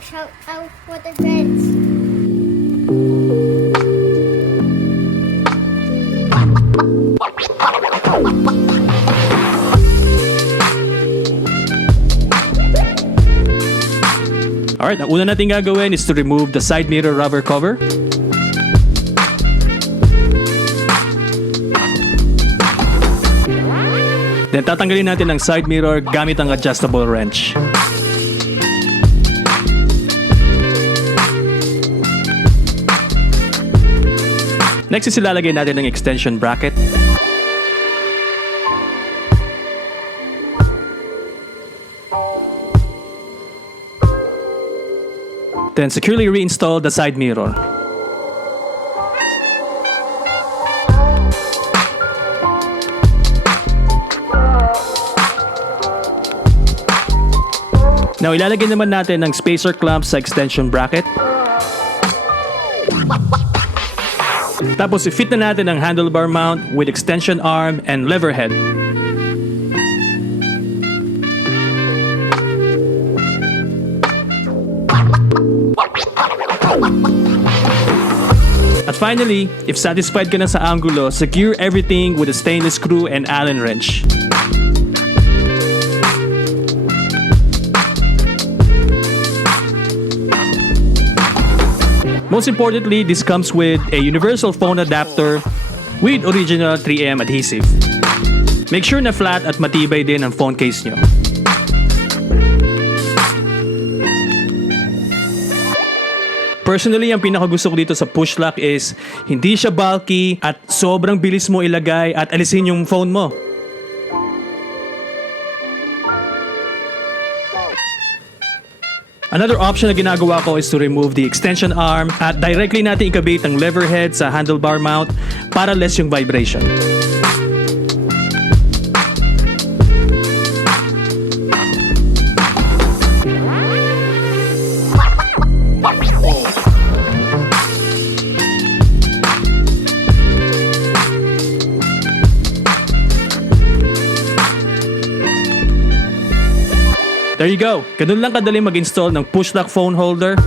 shout out for the friends. Alright, ang una natin gagawin is to remove the side mirror rubber cover. Then tatanggalin natin ang side mirror gamit ang adjustable wrench. Next is ilalagay natin ang extension bracket. Then securely reinstall the side mirror. Now ilalagay naman natin ang spacer clamp sa extension bracket. Tapos i-fit na natin ang handlebar mount with extension arm and lever head. At finally, if satisfied ka na sa angulo, secure everything with a stainless screw and Allen wrench. Most importantly, this comes with a universal phone adapter with original 3M adhesive. Make sure na flat at matibay din ang phone case nyo. Personally, ang pinakagusto ko dito sa push lock is hindi siya bulky at sobrang bilis mo ilagay at alisin yung phone mo. Another option na ginagawa ko is to remove the extension arm at directly natin ikabit ang lever head sa handlebar mount para less yung vibration. There you go. Ganun lang kadali mag-install ng push lock phone holder.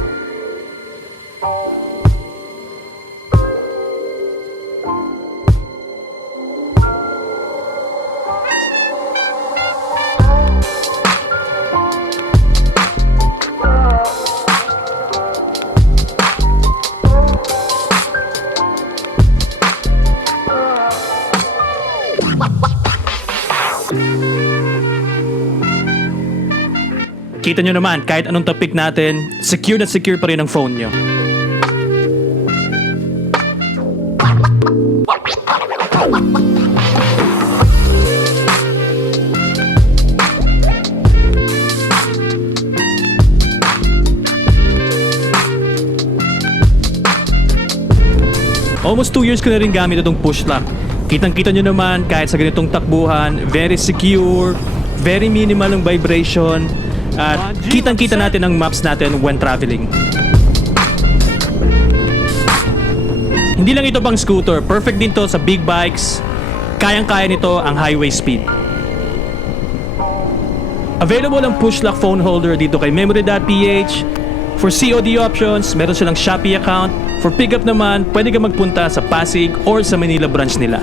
Kita nyo naman, kahit anong topic natin, secure na secure pa rin ang phone nyo. Almost 2 years ko na rin gamit itong push lock. Kitang-kita nyo naman, kahit sa ganitong takbuhan, very secure, very minimal ng vibration, at kitang-kita natin ang maps natin when traveling. Hindi lang ito pang scooter, perfect din to sa big bikes. Kayang-kaya nito ang highway speed. Available ang push lock phone holder dito kay Memory.Ph. For COD options, meron silang Shopee account. For pickup naman, pwede ka magpunta sa Pasig or sa Manila branch nila.